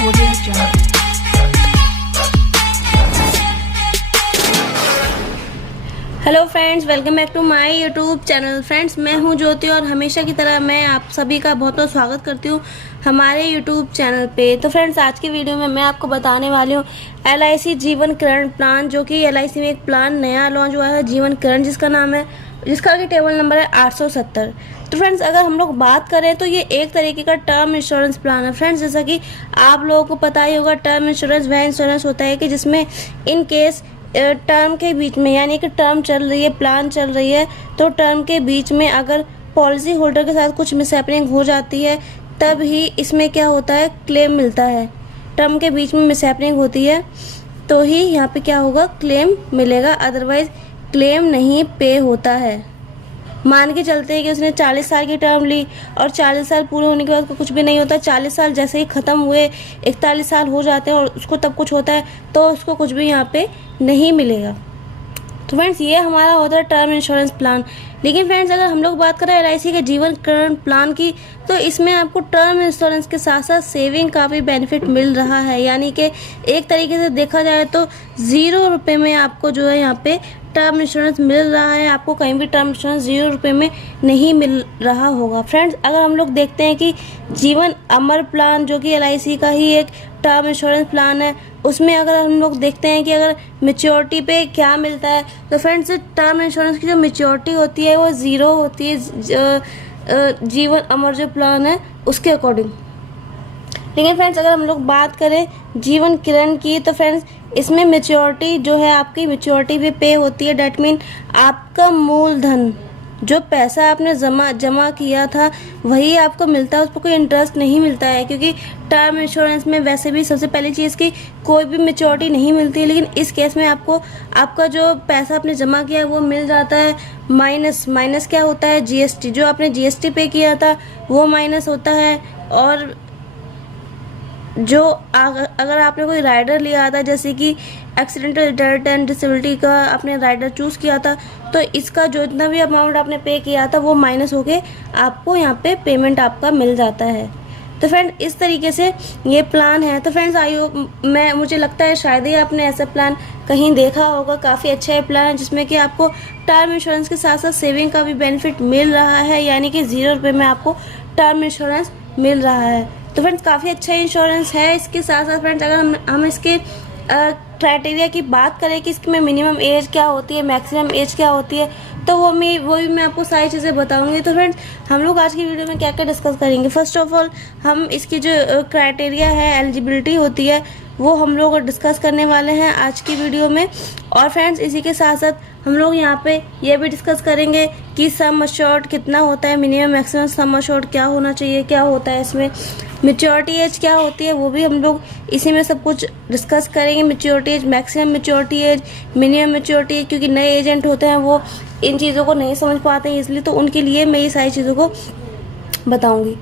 Audio Jungle. Hello friends, welcome back to my YouTube channel. Friends, मैं हूं ज्योति और हमेशा की तरह मैं आप सभी का बहुत बहुत स्वागत करती हूं हमारे यूट्यूब चैनल पे। तो फ्रेंड्स, आज की वीडियो में मैं आपको बताने वाली हूं LIC जीवन करण प्लान, जो कि LIC में एक प्लान नया लॉन्च हुआ है जीवन करण, जिसका कि टेबल नंबर है 870। तो फ्रेंड्स, अगर हम लोग बात करें तो ये एक तरीके का टर्म इंश्योरेंस प्लान है। फ्रेंड्स, जैसा कि आप लोगों को पता ही होगा, टर्म इंश्योरेंस वह इंश्योरेंस होता है कि जिसमें इन केस टर्म के बीच में, यानी कि टर्म चल रही है, प्लान चल रही है, तो टर्म के बीच में अगर पॉलिसी होल्डर के साथ कुछ मिसहैपनिंग हो जाती है तब ही इसमें क्या होता है, क्लेम मिलता है। टर्म के बीच में मिसहैपनिंग होती है तो ही यहाँ पे क्या होगा, क्लेम मिलेगा, अदरवाइज क्लेम नहीं पे होता है। मान के चलते हैं कि उसने 40 साल की टर्म ली और 40 साल पूरे होने के बाद कुछ भी नहीं होता। 40 साल जैसे ही ख़त्म हुए 41 साल हो जाते हैं और उसको तब कुछ होता है तो उसको कुछ भी यहाँ पे नहीं मिलेगा। तो फ्रेंड्स, ये हमारा होता है टर्म इंश्योरेंस प्लान। लेकिन फ्रेंड्स, अगर हम लोग बात करें LIC के जीवन करण प्लान की, तो इसमें आपको टर्म इंश्योरेंस के साथ साथ सेविंग का भी बेनिफिट मिल रहा है। यानी कि एक तरीके से देखा जाए तो 0 रुपये में आपको जो है यहाँ पे टर्म इंश्योरेंस मिल रहा है। आपको कहीं भी टर्म इंश्योरेंस 0 रुपये में नहीं मिल रहा होगा। फ्रेंड्स, अगर हम लोग देखते हैं कि जीवन अमर प्लान, जो कि LIC का ही एक टर्म इंश्योरेंस प्लान है, उसमें अगर हम लोग देखते हैं कि अगर मैच्योरिटी पे क्या मिलता है, तो फ्रेंड्स, टर्म इंश्योरेंस की जो मैच्योरिटी होती है वो 0 होती है जीवन अमर जो प्लान है उसके अकॉर्डिंग। लेकिन फ्रेंड्स, अगर हम लोग बात करें जीवन किरण की, तो फ्रेंड्स, इसमें मैच्योरिटी जो है आपकी मैच्योरिटी भी पे होती है। डेट मीन आपका मूलधन, जो पैसा आपने जमा किया था वही आपको मिलता है, उस पर कोई इंटरेस्ट नहीं मिलता है। क्योंकि टर्म इंश्योरेंस में वैसे भी सबसे पहली चीज़ की कोई भी मैच्योरिटी नहीं मिलती है, लेकिन इस केस में आपको आपका जो पैसा आपने जमा किया है वो मिल जाता है। माइनस क्या होता है, GST, जो आपने GST पे किया था वो माइनस होता है। और जो अगर आपने कोई राइडर लिया था, जैसे कि एक्सीडेंटल डेथ एंड डिसेबिलिटी का आपने राइडर चूज़ किया था, तो इसका जो इतना भी अमाउंट आपने पे किया था वो माइनस होके आपको यहाँ पे पेमेंट आपका मिल जाता है। तो फ्रेंड, इस तरीके से ये प्लान है। तो फ्रेंड्स, मुझे लगता है शायद ही आपने ऐसा प्लान कहीं देखा होगा। काफ़ी अच्छा ये प्लान है जिसमें कि आपको टर्म इंश्योरेंस के साथ साथ सेविंग का भी बेनिफिट मिल रहा है। यानी कि 0 रुपये में आपको टर्म इंश्योरेंस मिल रहा है। तो फ्रेंड्स, काफ़ी अच्छा इंश्योरेंस है। इसके साथ साथ फ्रेंड्स, अगर हम इसके क्राइटेरिया की बात करें कि इसमें मिनिमम एज क्या होती है, मैक्सिमम एज क्या होती है, तो वो भी मैं आपको सारी चीज़ें बताऊंगी। तो फ्रेंड्स, हम लोग आज की वीडियो में क्या क्या डिस्कस करेंगे। फर्स्ट ऑफ ऑल, हम इसकी जो क्राइटेरिया है, एलिजिबिलिटी होती है, वो हम लोग डिस्कस करने वाले हैं आज की वीडियो में। और फ्रेंड्स, इसी के साथ साथ हम लोग यहाँ पे ये भी डिस्कस करेंगे कि सम अश्योर्ड कितना होता है, मिनिमम मैक्सिमम सम अश्योर्ड क्या होना चाहिए, क्या होता है इसमें, मैच्योरिटी एज क्या होती है, वो भी हम लोग इसी में सब कुछ डिस्कस करेंगे। Maturity age, maximum maturity age, minimum maturity age, क्योंकि नए एजेंट होते हैं वो इन चीज़ों को नहीं समझ पाते हैं, इसलिए तो उनके लिए मैं ये सारी चीज़ों को बताऊँगी।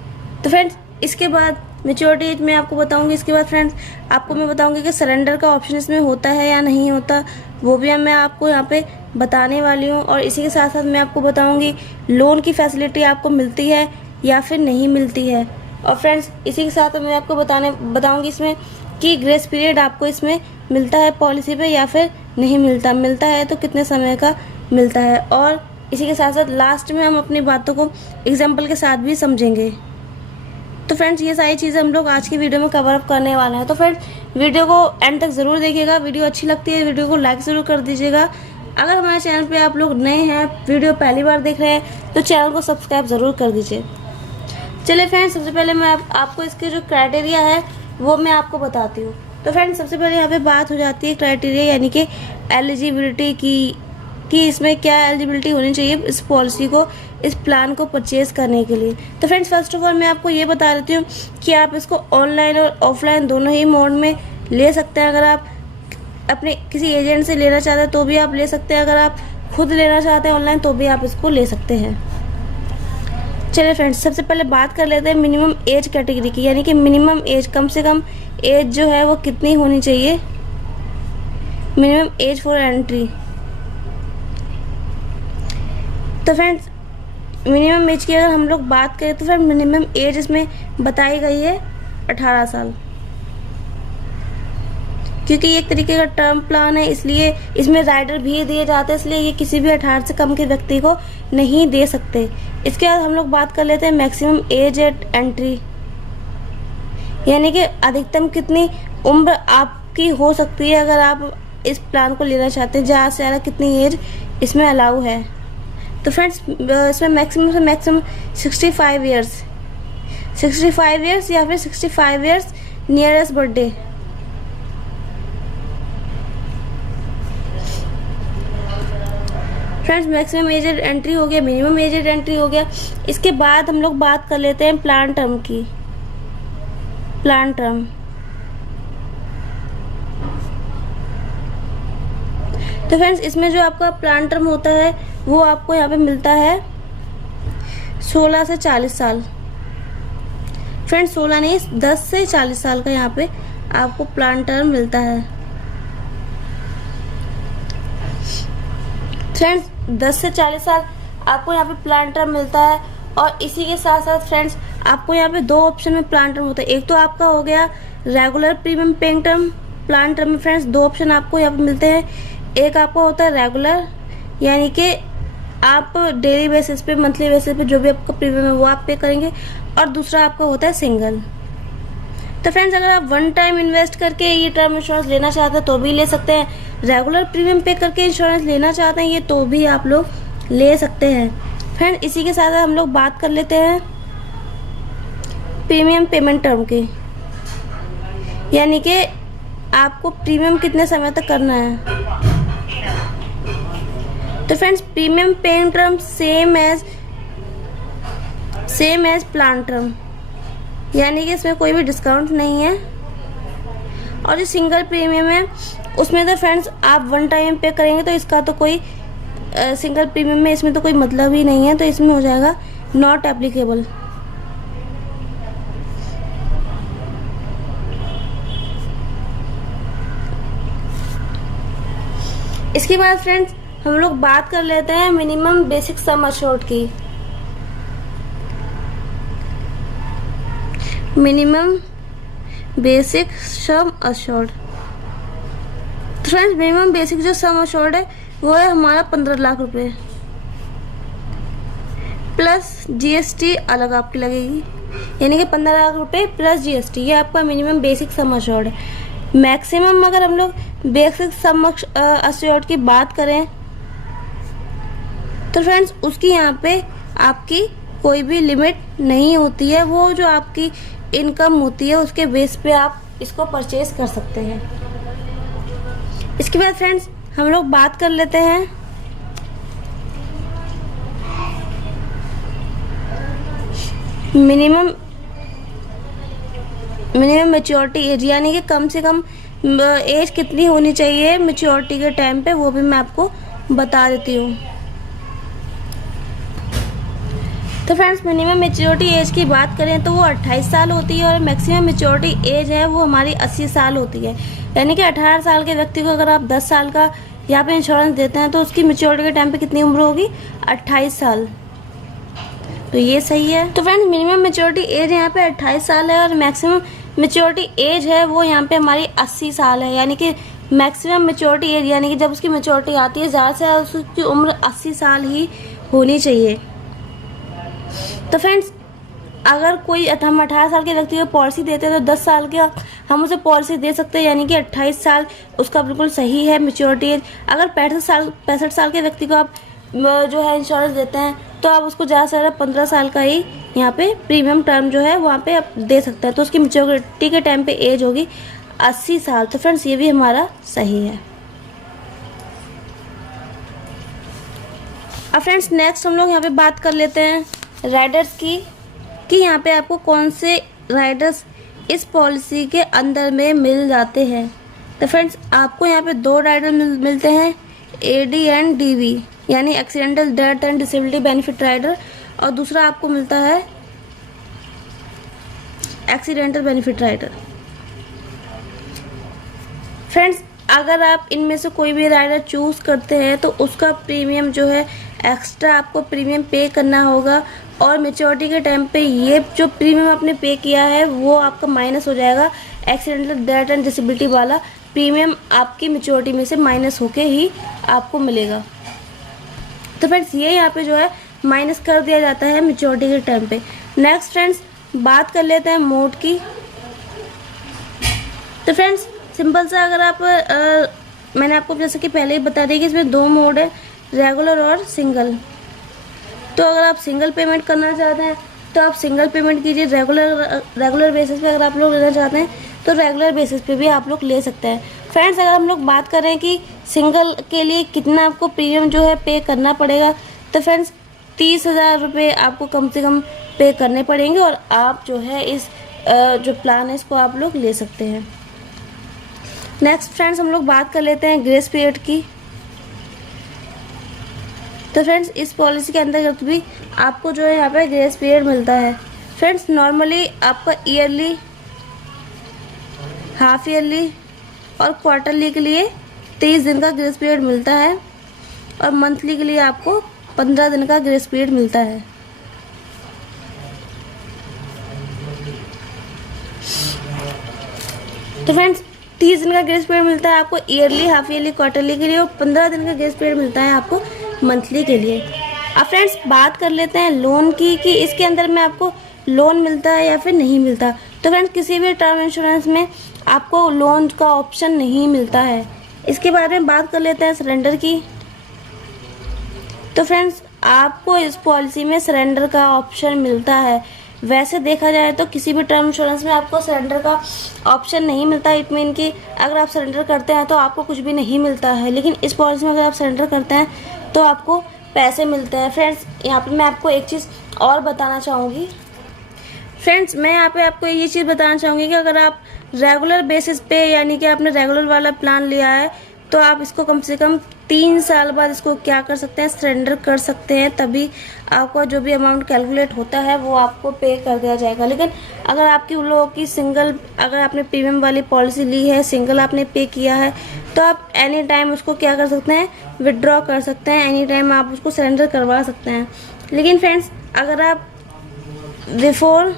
तो फ्रेंड्स, इसके बाद मैच्योरिटी एज मैं आपको बताऊंगी। इसके बाद फ्रेंड्स, आपको मैं बताऊंगी कि सरेंडर का ऑप्शन इसमें होता है या नहीं होता, वो भी मैं आपको यहाँ पे बताने वाली हूँ। और इसी के साथ साथ मैं आपको बताऊंगी लोन की फैसिलिटी आपको मिलती है या फिर नहीं मिलती है। और फ्रेंड्स, इसी के साथ मैं आपको बताऊंगी इसमें कि ग्रेस पीरियड आपको इसमें मिलता है पॉलिसी पे या फिर नहीं मिलता है तो कितने समय का मिलता है। और इसी के साथ साथ लास्ट में हम अपनी बातों को एग्जाम्पल के साथ भी समझेंगे। तो फ्रेंड्स, ये सारी चीज़ें हम लोग आज की वीडियो में कवर अप करने वाले हैं। तो फ्रेंड्स, वीडियो को एंड तक ज़रूर देखिएगा। वीडियो अच्छी लगती है वीडियो को लाइक ज़रूर कर दीजिएगा। अगर हमारे चैनल पे आप लोग नए हैं, वीडियो पहली बार देख रहे हैं, तो चैनल को सब्सक्राइब ज़रूर कर दीजिए। चलिए फ्रेंड्स, सबसे पहले मैं आपको इसके जो क्राइटेरिया है वो मैं आपको बताती हूँ। तो फ्रेंड्स, सबसे पहले यहाँ पे बात हो जाती है क्राइटेरिया, यानी कि एलिजिबिलिटी की, कि इसमें क्या एलिजिबिलिटी होनी चाहिए इस पॉलिसी को, इस प्लान को परचेज करने के लिए। तो फ्रेंड्स, फर्स्ट ऑफ ऑल मैं आपको ये बता देती हूँ कि आप इसको ऑनलाइन और ऑफलाइन दोनों ही मोड में ले सकते हैं। अगर आप अपने किसी एजेंट से लेना चाहते हैं तो भी आप ले सकते हैं, अगर आप खुद लेना चाहते हैं ऑनलाइन तो भी आप इसको ले सकते हैं। चलिए फ्रेंड्स, सबसे पहले बात कर लेते हैं मिनिमम एज कैटेगरी की, यानी कि मिनिमम एज, कम से कम एज जो है वो कितनी होनी चाहिए, मिनिमम एज फॉर एंट्री। तो फ्रेंड्स, मिनिमम एज की अगर हम लोग बात करें तो फ्रेंड मिनिमम एज इसमें बताई गई है 18 साल। क्योंकि ये एक तरीके का टर्म प्लान है, इसलिए इसमें राइडर भी दिए जाते हैं, इसलिए ये किसी भी 18 से कम के व्यक्ति को नहीं दे सकते। इसके बाद हम लोग बात कर लेते हैं मैक्सिमम एज एट एंट्री, यानी कि अधिकतम कितनी उम्र आपकी हो सकती है अगर आप इस प्लान को लेना चाहते हैं, ज़्यादा से ज़्यादा कितनी एज इसमें अलाउ है। तो फ्रेंड्स इसमें मैक्सिमम से मैक्सिमम 65 ईयर्स, 65 ईयर्स या फिर 65 years nearest birthday. Friends maximum age entry हो गया, मिनिमम एज एंट्री हो गया। इसके बाद हम लोग बात कर लेते हैं प्लान टर्म की। प्लान टर्म, तो फ्रेंड्स इसमें जो आपका प्लान टर्म होता है वो आपको यहाँ पे मिलता है 16 से 40 साल। फ्रेंड्स 16 नहीं, 10 से 40 साल का यहाँ पे आपको प्लान टर्म मिलता है। फ्रेंड्स 10 से 40 साल आपको यहाँ पे प्लान टर्म मिलता है। और इसी के साथ साथ फ्रेंड्स आपको यहाँ पे 2 ऑप्शन में प्लान टर्म होता है। एक तो आपका हो गया regular premium paying term. Plan term में फ्रेंड्स 2 ऑप्शन आपको यहाँ पे मिलते हैं। एक आपका होता है रेगुलर, यानी कि आप डेली बेसिस पे, मंथली बेसिस पे जो भी आपका प्रीमियम है वो आप पे करेंगे। और दूसरा आपका होता है सिंगल। तो फ्रेंड्स अगर आप वन टाइम इन्वेस्ट करके ये टर्म इंश्योरेंस लेना चाहते हैं तो भी ले सकते हैं। रेगुलर प्रीमियम पे करके इंश्योरेंस लेना चाहते हैं ये तो भी आप लोग ले सकते हैं। फ्रेंड इसी के साथ हम लोग बात कर लेते हैं प्रीमियम पेमेंट टर्म की, यानी कि आपको प्रीमियम कितने समय तक करना है। तो friends premium paying term same as plan term, यानी कि इसमें कोई भी डिस्काउंट नहीं है। और जो सिंगल प्रीमियम है उसमें तो फ्रेंड्स आप वन टाइम पे करेंगे तो इसका तो कोई सिंगल प्रीमियम में इसमें तो कोई मतलब ही नहीं है, तो इसमें हो जाएगा नॉट एप्लीकेबल। इसके बाद फ्रेंड्स हम लोग बात कर लेते हैं मिनिमम बेसिक सम अश्योर्ड की। मिनिमम बेसिक सम अश्योर्ड, तो फ्रेंड्स मिनिमम बेसिक जो सम अश्योर्ड है वो है हमारा 15 लाख रुपए प्लस जीएसटी अलग आपकी लगेगी, यानी कि 15 लाख रुपए प्लस जीएसटी, ये आपका मिनिमम बेसिक सम अश्योर्ड है। मैक्सिमम अगर हम लोग बेसिक सम अश्योर्ड की बात करें तो फ्रेंड्स उसकी यहाँ पे आपकी कोई भी लिमिट नहीं होती है, वो जो आपकी इनकम होती है उसके बेस पे आप इसको परचेज कर सकते हैं। इसके बाद फ्रेंड्स हम लोग बात कर लेते हैं मिनिमम मैच्योरिटी एज, यानी कि कम से कम एज कितनी होनी चाहिए मैच्योरिटी के टाइम पे, वो भी मैं आपको बता देती हूँ। तो फ्रेंड्स मिनिमम मैच्योरिटी एज की बात करें तो वो 28 साल होती है और मैक्सिमम मैच्योरिटी एज है वो हमारी 80 साल होती है, यानी कि 18 साल के व्यक्ति को अगर आप 10 साल का यहाँ पे इंश्योरेंस देते हैं तो उसकी मैच्योरिटी के टाइम पे कितनी उम्र होगी, 28 साल। तो ये सही है। तो फ्रेंड्स मिनिमम मैच्योरिटी एज यहाँ पे 28 साल है और मैक्सिमम मैच्योरिटी एज है वो यहाँ पे हमारी 80 साल है, यानी कि मैक्सिमम मैच्योरिटी एज यानी कि जब उसकी मैच्योरिटी आती है ज़्यादा से ज़्यादा उसकी उम्र 80 साल ही होनी चाहिए। तो फ्रेंड्स अगर कोई हम 18 साल के व्यक्ति को पॉलिसी देते हैं तो 10 साल के हम उसे पॉलिसी दे सकते हैं, यानी कि 28 साल उसका बिल्कुल सही है मैच्योरिटी एज। अगर 65 साल के व्यक्ति को आप जो है इंश्योरेंस देते हैं तो आप उसको ज़्यादा से ज़्यादा 15 साल का ही यहाँ पे प्रीमियम टर्म जो है वहाँ पे आप दे सकते हैं, तो उसकी मैच्योरिटी के टाइम पे एज होगी 80 साल। तो फ्रेंड्स ये भी हमारा सही है। अब फ्रेंड्स नेक्स्ट हम लोग यहाँ पे बात कर लेते हैं राइडर्स की, कि यहाँ पे आपको कौन से राइडर्स इस पॉलिसी के अंदर में मिल जाते हैं। तो फ्रेंड्स आपको यहाँ पे 2 राइडर मिलते हैं, एडी एंड डीवी, यानी accidental death and disability benefit rider, और दूसरा आपको मिलता है एक्सीडेंटल बेनिफिट राइडर। फ्रेंड्स अगर आप इनमें से कोई भी राइडर चूज़ करते हैं तो उसका प्रीमियम जो है एक्स्ट्रा आपको प्रीमियम पे करना होगा और मेच्योरिटी के टाइम पे ये जो प्रीमियम आपने पे किया है वो आपका माइनस हो जाएगा। एक्सीडेंटल डेथ एंड डिसेबिलिटी वाला प्रीमियम आपकी मेच्योरिटी में से माइनस होके ही आपको मिलेगा। तो फ्रेंड्स ये यहाँ पे जो है माइनस कर दिया जाता है मेच्योरिटी के टाइम पे। नेक्स्ट फ्रेंड्स बात कर लेते हैं मोड की। तो फ्रेंड्स सिंपल सा अगर आप मैंने आपको जैसे कि पहले ही बता दिया कि इसमें दो मोड है, रेगुलर और सिंगल। तो अगर आप सिंगल पेमेंट करना चाहते हैं तो आप सिंगल पेमेंट कीजिए। रेगुलर बेसिस पे अगर आप लोग लेना चाहते हैं तो रेगुलर बेसिस पे भी आप लोग ले सकते हैं। फ्रेंड्स अगर हम लोग बात करें कि सिंगल के लिए कितना आपको प्रीमियम जो है पे करना पड़ेगा, तो फ्रेंड्स 30,000 रुपये आपको कम से कम पे करने पड़ेंगे और आप जो है इस जो प्लान है इसको आप लोग ले सकते हैं। नेक्स्ट फ्रेंड्स हम लोग बात कर लेते हैं ग्रेस पीरियड की। तो फ्रेंड्स इस पॉलिसी के अंतर्गत भी आपको जो है यहाँ पे ग्रेस पीरियड मिलता है। फ्रेंड्स नॉर्मली आपका ईयरली, हाफ ईयरली और क्वार्टरली के लिए 30 दिन का ग्रेस पीरियड मिलता है और मंथली के लिए आपको 15 दिन का ग्रेस पीरियड मिलता है। तो फ्रेंड्स 30 दिन का ग्रेस पीरियड मिलता है आपको ईयरली, हाफ ईयरली, क्वार्टरली के लिए और 15 दिन का ग्रेस पीरियड मिलता है आपको मंथली के लिए। अब फ्रेंड्स बात कर लेते हैं लोन की कि इसके अंदर में आपको लोन मिलता है या फिर नहीं मिलता। तो फ्रेंड्स किसी भी टर्म इंश्योरेंस में आपको लोन का ऑप्शन नहीं मिलता है। इसके बारे में बात कर लेते हैं सरेंडर की। तो फ्रेंड्स आपको इस पॉलिसी में सरेंडर का ऑप्शन मिलता है। वैसे देखा जाए तो किसी भी टर्म इंश्योरेंस में आपको सरेंडर का ऑप्शन नहीं मिलता। इट मीन कि अगर आप सरेंडर करते हैं तो आपको कुछ भी नहीं मिलता है, लेकिन इस पॉलिसी में अगर आप सरेंडर करते हैं तो आपको पैसे मिलते हैं। फ्रेंड्स यहाँ पे मैं आपको एक चीज़ और बताना चाहूँगी। फ्रेंड्स मैं यहाँ पे आपको ये चीज़ बताना चाहूँगी कि अगर आप रेगुलर बेसिस पे यानी कि आपने रेगुलर वाला प्लान लिया है तो आप इसको कम से कम 3 साल बाद इसको क्या कर सकते हैं, सरेंडर कर सकते हैं। तभी आपका जो भी अमाउंट कैलकुलेट होता है वो आपको पे कर दिया जाएगा। लेकिन अगर आपकी उन लोगों की सिंगल, अगर आपने प्रीमियम वाली पॉलिसी ली है, सिंगल आपने पे किया है, तो आप एनी टाइम उसको क्या कर सकते हैं, विदड्रॉ कर सकते हैं। एनी टाइम आप उसको सरेंडर करवा सकते हैं। लेकिन फ्रेंड्स अगर आप बिफोर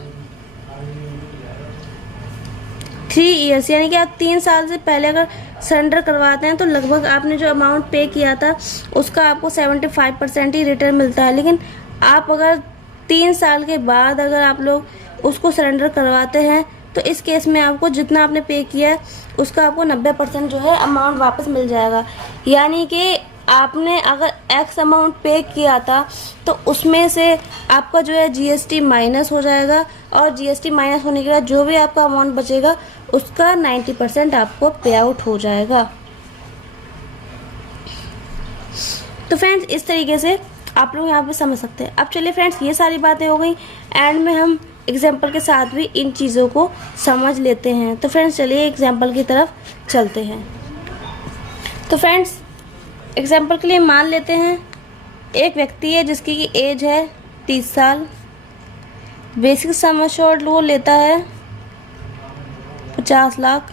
3 ईयर्स यानी कि आप 3 साल से पहले अगर सरेंडर करवाते हैं तो लगभग आपने जो अमाउंट पे किया था उसका आपको 75% ही रिटर्न मिलता है। लेकिन आप अगर 3 साल के बाद अगर आप लोग उसको सरेंडर करवाते हैं तो इस केस में आपको जितना आपने पे किया है उसका आपको 90% जो है अमाउंट वापस मिल जाएगा। यानी कि आपने अगर एक्स अमाउंट पे किया था तो उसमें से आपका जो है जीएसटी माइनस हो जाएगा और जीएसटी माइनस होने के बाद जो भी आपका अमाउंट बचेगा उसका 90% आपको पे आउट हो जाएगा। तो फ्रेंड्स इस तरीके से आप लोग यहाँ पे समझ सकते हैं। अब चलिए फ्रेंड्स ये सारी बातें हो गई, एंड में हम एग्जाम्पल के साथ भी इन चीज़ों को समझ लेते हैं। तो फ्रेंड्स चलिए एग्जाम्पल की तरफ चलते हैं। तो फ्रेंड्स एग्जाम्पल के लिए मान लेते हैं एक व्यक्ति है जिसकी की एज है 30 साल, बेसिक सम एश्योर्ड वो लेता है 50 लाख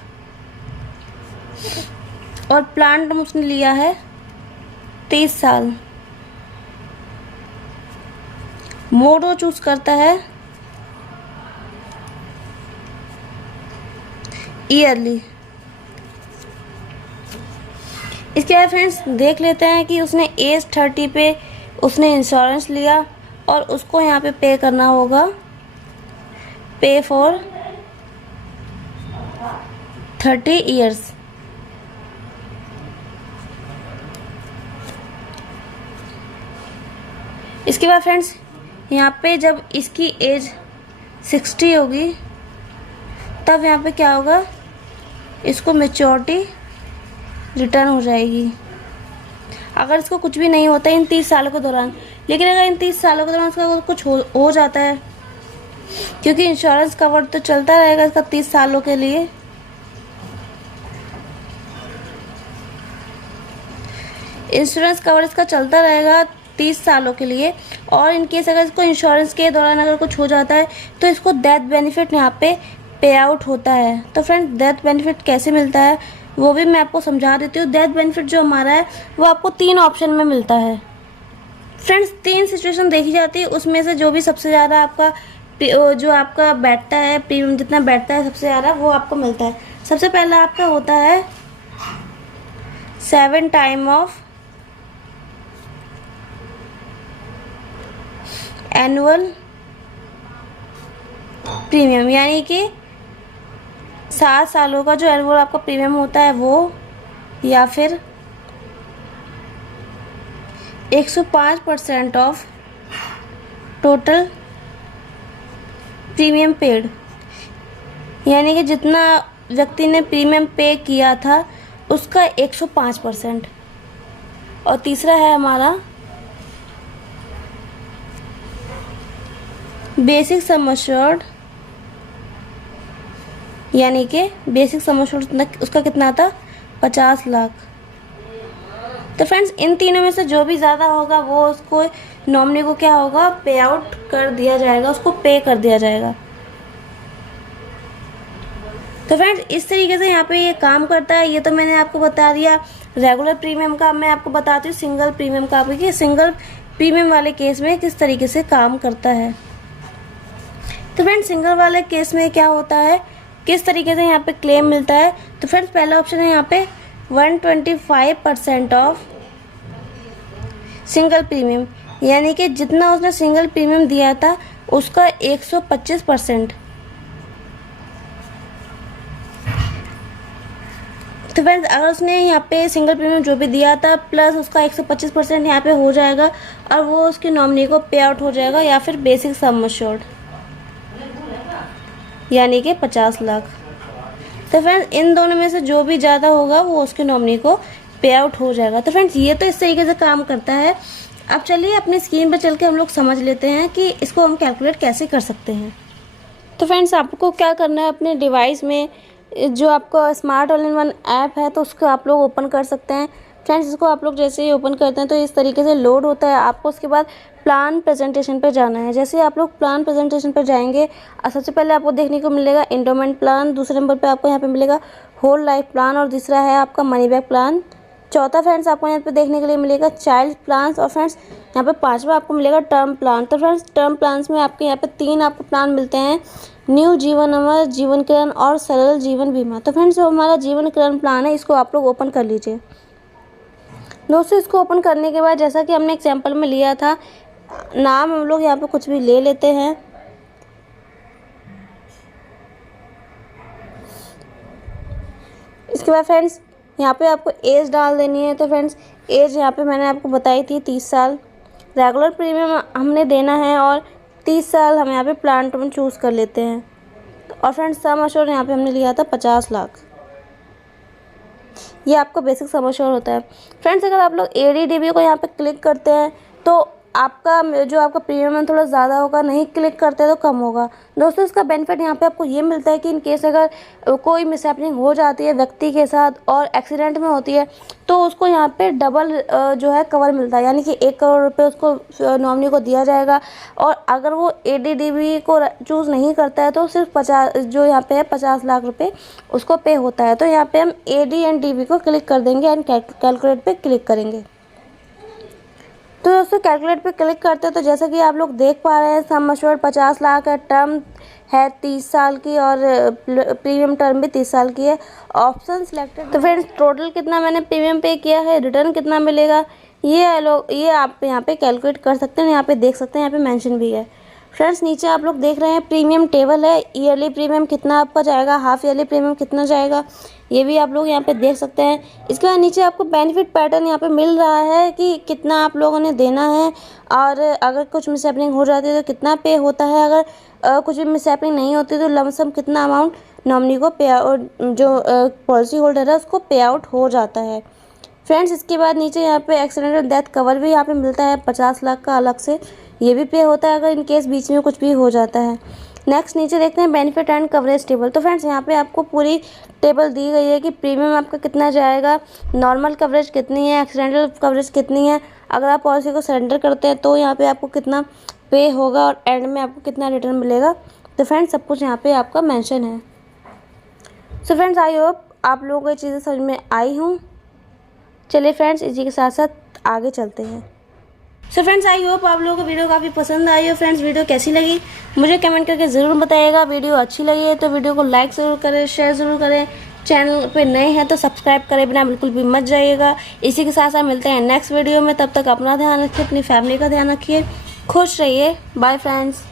और प्लान टर्म उसने लिया है 30 साल। मोड वो चूज करता है ईयरली। इसके बाद फ्रेंड्स देख लेते हैं कि उसने एज 30 पे उसने इंश्योरेंस लिया और उसको यहाँ पे करना होगा पे फॉर 30 ईयर्स। इसके बाद फ्रेंड्स यहाँ पे जब इसकी एज 60 होगी तब यहाँ पे क्या होगा, इसको मैच्योरिटी रिटर्न हो जाएगी अगर इसको कुछ भी नहीं होता इन 30 सालों के दौरान। लेकिन अगर इन 30 सालों के दौरान इसका कुछ हो जाता है, क्योंकि इंश्योरेंस कवर तो चलता रहेगा इसका 30 सालों के लिए, इंश्योरेंस कवर इसका चलता रहेगा 30 सालों के लिए। और इन केस अगर इसको इंश्योरेंस के दौरान अगर कुछ हो जाता है तो इसको डेथ बेनिफिट यहाँ पे आउट होता है। तो फ्रेंड्स डेथ बेनिफिट कैसे मिलता है वो भी मैं आपको समझा देती हूँ। डेथ बेनिफिट जो हमारा है वो आपको 3 ऑप्शन में मिलता है। फ्रेंड्स 3 सिचुएशन देखी जाती है, उसमें से जो भी सबसे ज़्यादा आपका जो आपका बैठता है, प्रीमियम जितना बैठता है सबसे ज़्यादा वो आपको मिलता है। सबसे पहला आपका होता है 7 टाइम ऑफ एनुअल प्रीमियम, यानी कि 7 सालों का जो एनुअल आपका प्रीमियम होता है वो, या फिर 105% ऑफ टोटल प्रीमियम पेड, यानी कि जितना व्यक्ति ने प्रीमियम पे किया था उसका 105%। और तीसरा है हमारा बेसिक सम एश्योर्ड, यानी कि बेसिक सम एश्योर्ड उसका कितना था, 50 लाख। तो फ्रेंड्स इन तीनों में से जो भी ज़्यादा होगा वो उसको नॉमिनी को क्या होगा, पे आउट कर दिया जाएगा, उसको पे कर दिया जाएगा। तो फ्रेंड्स इस तरीके से यहाँ पे ये काम करता है। ये तो मैंने आपको बता दिया रेगुलर प्रीमियम का। मैं आपको बताती हूँ सिंगल प्रीमियम का, कि सिंगल प्रीमियम वाले केस में किस तरीके से काम करता है। तो फ्रेंड्स सिंगल वाले केस में क्या होता है, किस तरीके से यहाँ पे क्लेम मिलता है। तो फ्रेंड्स पहला ऑप्शन है यहाँ पे 125% ऑफ सिंगल प्रीमियम, यानी कि जितना उसने सिंगल प्रीमियम दिया था उसका 125%। तो फ्रेंड्स अगर उसने यहाँ पे सिंगल प्रीमियम जो भी दिया था प्लस उसका 125% यहाँ पे हो जाएगा और वो उसकी नॉमिनी को पे आउट हो जाएगा, या फिर बेसिक सम एश्योर्ड यानी कि 50 लाख। तो फ्रेंड्स इन दोनों में से जो भी ज़्यादा होगा वो उसके नॉमिनी को पे आउट हो जाएगा। तो फ्रेंड्स ये तो इस तरीके से काम करता है। अब चलिए अपनी स्क्रीन पर चल के हम लोग समझ लेते हैं कि इसको हम कैलकुलेट कैसे कर सकते हैं। तो फ्रेंड्स आपको क्या करना है, अपने डिवाइस में जो आपका smart all in one app है तो उसको आप लोग ओपन कर सकते हैं। फ्रेंड्स इसको आप लोग जैसे ही ओपन करते हैं तो इस तरीके से लोड होता है। आपको उसके बाद प्लान प्रेजेंटेशन पर जाना है। जैसे आप लोग प्लान प्रेजेंटेशन पर जाएंगे, सबसे पहले आपको देखने को मिलेगा एंडोमेंट प्लान, दूसरे नंबर पे आपको यहाँ पे मिलेगा होल लाइफ प्लान, और तीसरा है आपका मनी बैक प्लान। चौथा फ्रेंड्स आपको यहाँ पे देखने के लिए मिलेगा चाइल्ड प्लान्स, और फ्रेंड्स यहाँ पे पांचवा आपको मिलेगा टर्म प्लान। तो फ्रेंड्स टर्म प्लान्स में आपके यहाँ पे 3 आपको प्लान मिलते हैं, न्यू जीवन अमर, जीवन किरण और सरल जीवन बीमा। तो फ्रेंड्स जो हमारा जीवन किरण प्लान है इसको आप लोग ओपन कर लीजिए। दोस्तों इसको ओपन करने के बाद जैसा कि हमने एग्जाम्पल में लिया था, नाम हम लोग यहाँ पे कुछ भी ले लेते हैं। इसके बाद फ्रेंड्स यहाँ पे आपको एज डाल देनी है। तो फ्रेंड्स एज यहाँ पे मैंने आपको बताई थी 30 साल। रेगुलर प्रीमियम हमने देना है और 30 साल हम यहाँ पे प्लान टर्म चूज़ कर लेते हैं। और फ्रेंड्स सम एश्योर्ड यहाँ पे हमने लिया था 50 लाख। ये आपका बेसिक सम एश्योर्ड होता है। फ्रेंड्स अगर आप लोग ADDB को यहाँ पे क्लिक करते हैं तो आपका जो आपका प्रीमियम है थोड़ा ज़्यादा होगा, नहीं क्लिक करते तो कम होगा। दोस्तों इसका बेनिफिट यहाँ पे आपको ये मिलता है कि इन केस अगर कोई मिसहैपनिंग हो जाती है व्यक्ति के साथ और एक्सीडेंट में होती है तो उसको यहाँ पे डबल जो है कवर मिलता है, यानी कि 1 करोड़ रुपये उसको नॉमिनी को दिया जाएगा। और अगर वो ADDB को चूज़ नहीं करता है तो सिर्फ 50 जो यहाँ पे है 50 लाख रुपये उसको पे होता है। तो यहाँ पे हम AD&DB को क्लिक कर देंगे एंड कैलकुलेट पे क्लिक करेंगे। तो दोस्तों कैलकुलेट पे क्लिक करते हैं तो जैसा कि आप लोग देख पा रहे हैं सम एश्योर्ड 50 लाख है, टर्म है 30 साल की और प्रीमियम टर्म भी 30 साल की है। Option selected. तो फ्रेंड्स टोटल कितना मैंने प्रीमियम पे किया है, रिटर्न कितना मिलेगा, ये आप यहाँ पे कैलकुलेट कर सकते हैं। यहाँ पे देख सकते हैं, यहाँ पे मेंशन भी है। फ्रेंड्स नीचे आप लोग देख रहे हैं प्रीमियम टेबल है, ईयरली प्रीमियम कितना आपका जाएगा, हाफ ईयरली प्रीमियम कितना जाएगा, ये भी आप लोग यहाँ पे देख सकते हैं। इसके बाद नीचे आपको बेनिफिट पैटर्न यहाँ पे मिल रहा है कि कितना आप लोगों ने देना है और अगर कुछ मिसहैपनिंग हो जाती है तो कितना पे होता है, अगर कुछ भी मिसहैपनिंग नहीं होती तो लमसम कितना अमाउंट नॉमिनी को पे आउट जो पॉलिसी होल्डर है उसको पे आउट हो जाता है। फ्रेंड्स इसके बाद नीचे यहाँ पे एक्सीडेंटल डेथ कवर भी यहाँ पे मिलता है 50 लाख का अलग से, ये भी पे होता है अगर इन केस बीच में कुछ भी हो जाता है। नेक्स्ट नीचे देखते हैं बेनिफिट एंड कवरेज टेबल। तो फ्रेंड्स यहाँ पे आपको पूरी टेबल दी गई है कि प्रीमियम आपका कितना जाएगा, नॉर्मल कवरेज कितनी है, एक्सीडेंटल कवरेज कितनी है, अगर आप पॉलिसी को सरेंडर करते हैं तो यहाँ पे आपको कितना पे होगा और एंड में आपको कितना रिटर्न मिलेगा। तो फ्रेंड्स सब कुछ यहाँ पे आपका मेंशन है। सो फ्रेंड्स आई होप आप लोगों को ये चीज़ें समझ में आई हूँ। चलिए फ्रेंड्स इसी के साथ साथ आगे चलते हैं। सो फ्रेंड्स, आई होप आप लोगों को वीडियो काफ़ी पसंद आई हो। फ्रेंड्स, वीडियो कैसी लगी मुझे कमेंट करके ज़रूर बताइएगा। वीडियो अच्छी लगी है तो वीडियो को लाइक ज़रूर करें, शेयर ज़रूर करें। चैनल पे नए हैं तो सब्सक्राइब करे बिना बिल्कुल भी मत जाइएगा। इसी के साथ साथ मिलते हैं नेक्स्ट वीडियो में। तब तक अपना ध्यान रखिए, अपनी फैमिली का ध्यान रखिए, खुश रहिए। Bye friends.